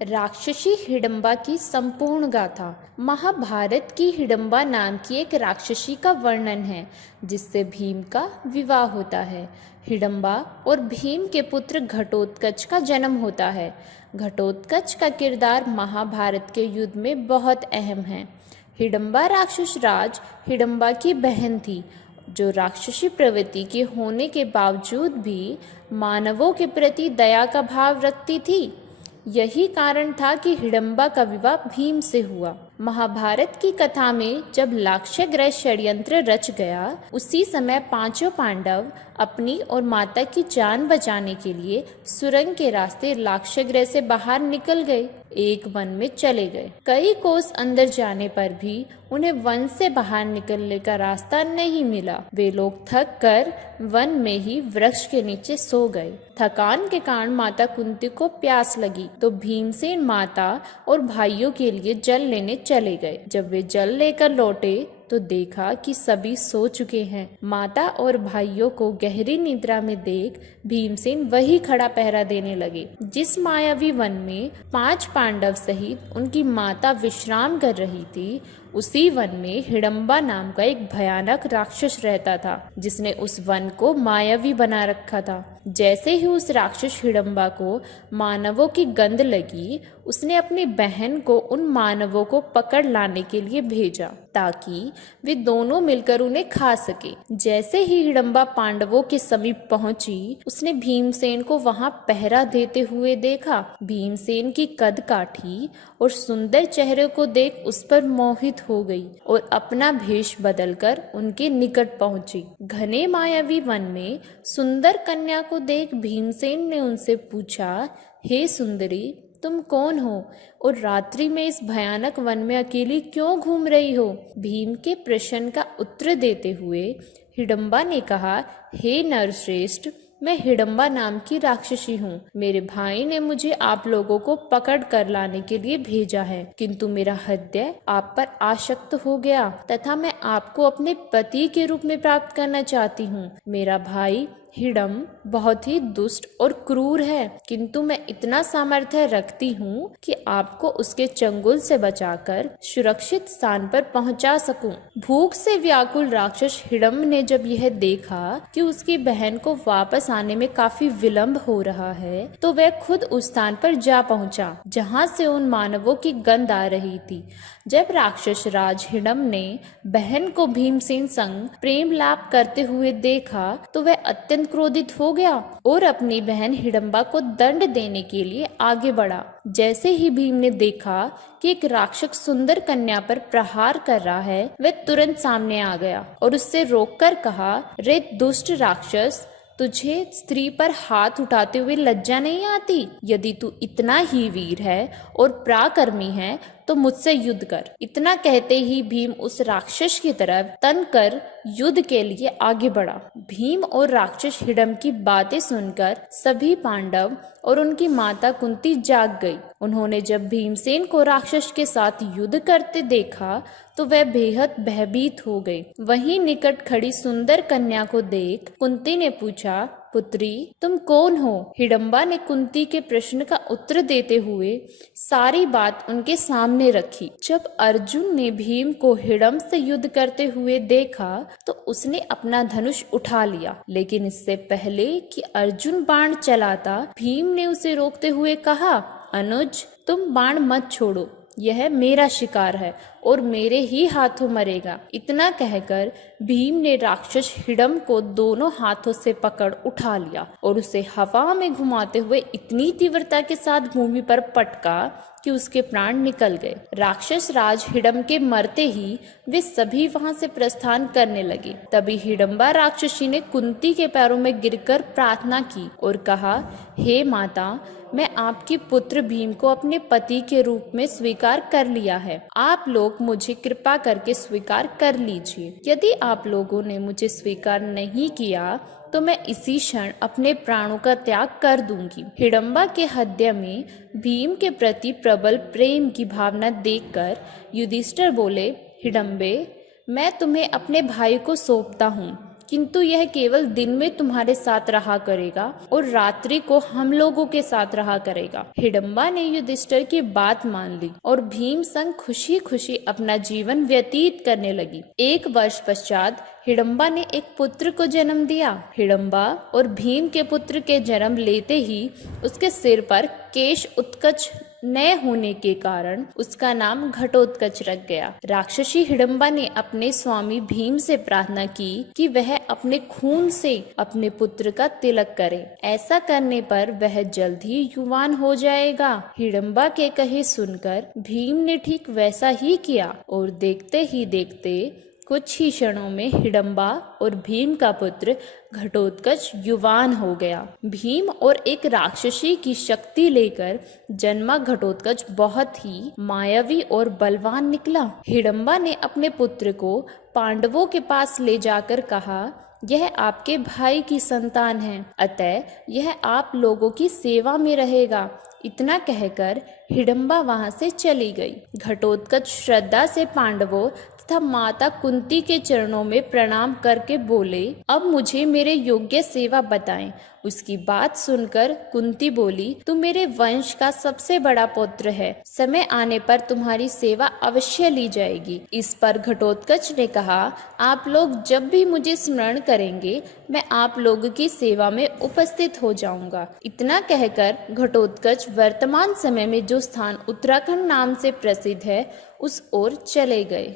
राक्षसी हिडम्बा की संपूर्ण गाथा। महाभारत की हिडम्बा नाम की एक राक्षसी का वर्णन है जिससे भीम का विवाह होता है। हिडम्बा और भीम के पुत्र घटोत्कच का जन्म होता है। घटोत्कच का किरदार महाभारत के युद्ध में बहुत अहम है। हिडम्बा राक्षस राज हिडम्बा की बहन थी जो राक्षसी प्रवृत्ति के होने के बावजूद भी मानवों के प्रति दया का भाव रखती थी। यही कारण था कि हिडम्बा का विवाह भीम से हुआ। महाभारत की कथा में जब लाक्षागृह षड्यंत्र रच गया, उसी समय पांचों पांडव अपनी और माता की जान बचाने के लिए सुरंग के रास्ते लाक्षागृह से बाहर निकल गए, एक वन में चले गए। कई कोस अंदर जाने पर भी उन्हें वन से बाहर निकलने का रास्ता नहीं मिला। वे लोग थक कर वन में ही वृक्ष के नीचे सो गए। थकान के कारण माता कुंती को प्यास लगी तो भीमसेन माता और भाइयों के लिए जल लेने चले गए। जब वे जल लेकर लौटे तो देखा कि सभी सो चुके हैं। माता और भाइयों को गहरी निद्रा में देख भीमसेन वही खड़ा पहरा देने लगे जिस मायावी वन में 5 पांडव सहित उनकी माता विश्राम कर रही थी। उसी वन में हिडम्बा नाम का एक भयानक राक्षस रहता था जिसने उस वन को मायावी बना रखा था। जैसे ही उस राक्षस हिडम्बा को मानवों की गंध लगी, उसने अपनी बहन को उन मानवों को पकड़ लाने के लिए भेजा ताकि वे दोनों मिलकर उन्हें खा सके। जैसे ही हिडम्बा पांडवों के समीप पहुंची, उसने भीमसेन को वहां पहरा देते हुए देखा। भीमसेन की कद काठी और सुंदर चेहरे को देख उस पर मोहित हो गई और अपना भेष बदलकर उनके निकट पहुंची। घने मायावी वन में सुंदर कन्या को देख भीमसेन ने उनसे पूछा, हे सुंदरी, तुम कौन हो और रात्रि में इस भयानक वन में अकेली क्यों घूम रही हो? भीम के प्रश्न का उत्तर देते हुए हिडम्बा ने कहा, हे नरश्रेष्ठ, मैं हिडम्बा नाम की राक्षसी हूँ। मेरे भाई ने मुझे आप लोगों को पकड़ कर लाने के लिए भेजा है, किंतु मेरा हृदय आप पर आसक्त हो गया तथा मैं आपको अपने पति के रूप में प्राप्त करना चाहती हूँ। मेरा भाई हिडम बहुत ही दुष्ट और क्रूर है, किंतु मैं इतना सामर्थ्य रखती हूँ कि आपको उसके चंगुल से बचाकर सुरक्षित स्थान पर पहुँचा सकूं। भूख से व्याकुल राक्षस हिडम ने जब यह देखा कि उसकी बहन को वापस आने में काफी विलंब हो रहा है, तो वह खुद उस स्थान पर जा पहुँचा जहाँ से उन मानवों की गंध आ रही थी। जब राक्षस राज हिडम ने बहन को भीमसेन संग प्रेम लाभ करते हुए देखा तो वह अत्यंत क्रोधित हो गया और अपनी बहन हिडम्बा को दंड देने के लिए आगे बढ़ा। जैसे ही भीम ने देखा कि एक राक्षस सुंदर कन्या पर प्रहार कर रहा है, वह तुरंत सामने आ गया और उससे रोककर कहा, रे दुष्ट राक्षस, तुझे स्त्री पर हाथ उठाते हुए लज्जा नहीं आती? यदि तू इतना ही वीर है और पराक्रमी है तो मुझसे युद्ध कर। इतना कहते ही भीम उस राक्षस की तरफ तन कर युद्ध के लिए आगे बढ़ा। भीम और राक्षस हिडम की बातें सुनकर सभी पांडव और उनकी माता कुंती जाग गई। उन्होंने जब भीमसेन को राक्षस के साथ युद्ध करते देखा तो वह बेहद भयभीत हो गई। वहीं निकट खड़ी सुंदर कन्या को देख कुंती ने पूछा, पुत्री, तुम कौन हो? हिडम्बा ने कुंती के प्रश्न का उत्तर देते हुए सारी बात उनके सामने रखी। जब अर्जुन ने भीम को हिडम से युद्ध करते हुए देखा तो उसने अपना धनुष उठा लिया, लेकिन इससे पहले कि अर्जुन बाण चलाता, भीम ने उसे रोकते हुए कहा, अनुज, तुम बाण मत छोड़ो, यह मेरा शिकार है और मेरे ही हाथों मरेगा। इतना कहकर भीम ने राक्षस हिडम को दोनों हाथों से पकड़ उठा लिया और उसे हवा में घुमाते हुए इतनी तीव्रता के साथ भूमि पर पटका कि उसके प्राण निकल गए। राक्षस राज हिडम के मरते ही वे सभी वहां से प्रस्थान करने लगे। तभी हिडम्बा राक्षसी ने कुंती के पैरों में गिरकर प्रार्थना की और कहा, हे माता, मैं आपके पुत्र भीम को अपने पति के रूप में स्वीकार कर लिया है। आप लोग मुझे कृपा करके स्वीकार कर लीजिए। यदि आप लोगों ने मुझे स्वीकार नहीं किया तो मैं इसी क्षण अपने प्राणों का त्याग कर दूंगी। हिडम्बा के हृदय में भीम के प्रति प्रबल प्रेम की भावना देखकर युधिष्ठिर बोले, हिडम्बे, मैं तुम्हें अपने भाई को सौंपता हूँ। किंतु यह केवल दिन में तुम्हारे साथ रहा करेगा और रात्रि को हम लोगों के साथ रहा करेगा। हिडम्बा ने युधिष्ठिर की बात मान ली और भीम संग खुशी खुशी अपना जीवन व्यतीत करने लगी। 1 वर्ष पश्चात हिडम्बा ने एक पुत्र को जन्म दिया। हिडम्बा और भीम के पुत्र के जन्म लेते ही उसके सिर पर केश उत्कच न होने के कारण उसका नाम घटोत्कच रख गया। राक्षसी हिडम्बा ने अपने स्वामी भीम से प्रार्थना की कि वह अपने खून से अपने पुत्र का तिलक करे। ऐसा करने पर वह जल्द ही युवान हो जाएगा। हिडम्बा के कहे सुनकर भीम ने ठीक वैसा ही किया और देखते ही देखते कुछ ही क्षणों में हिडम्बा और भीम का पुत्र घटोत्कच युवान हो गया। भीम और एक राक्षसी की शक्ति लेकर जन्मा घटोत्कच बहुत ही मायावी और बलवान निकला। हिडम्बा ने अपने पुत्र को पांडवों के पास ले जाकर कहा, यह आपके भाई की संतान है, अतः यह आप लोगों की सेवा में रहेगा। इतना कहकर हिडम्बा वहां से चली गई। घटोत्कच श्रद्धा से पांडवों तथा माता कुंती के चरणों में प्रणाम करके बोले, अब मुझे मेरे योग्य सेवा बताएं। उसकी बात सुनकर कुंती बोली, तू मेरे वंश का सबसे बड़ा पुत्र है, समय आने पर तुम्हारी सेवा अवश्य ली जाएगी। इस पर घटोत्कच ने कहा, आप लोग जब भी मुझे स्मरण करेंगे मैं आप लोगों की सेवा में उपस्थित हो जाऊंगा। इतना कहकर घटोत्कच वर्तमान समय में जो स्थान उत्तराखंड नाम से प्रसिद्ध है उस ओर चले गए।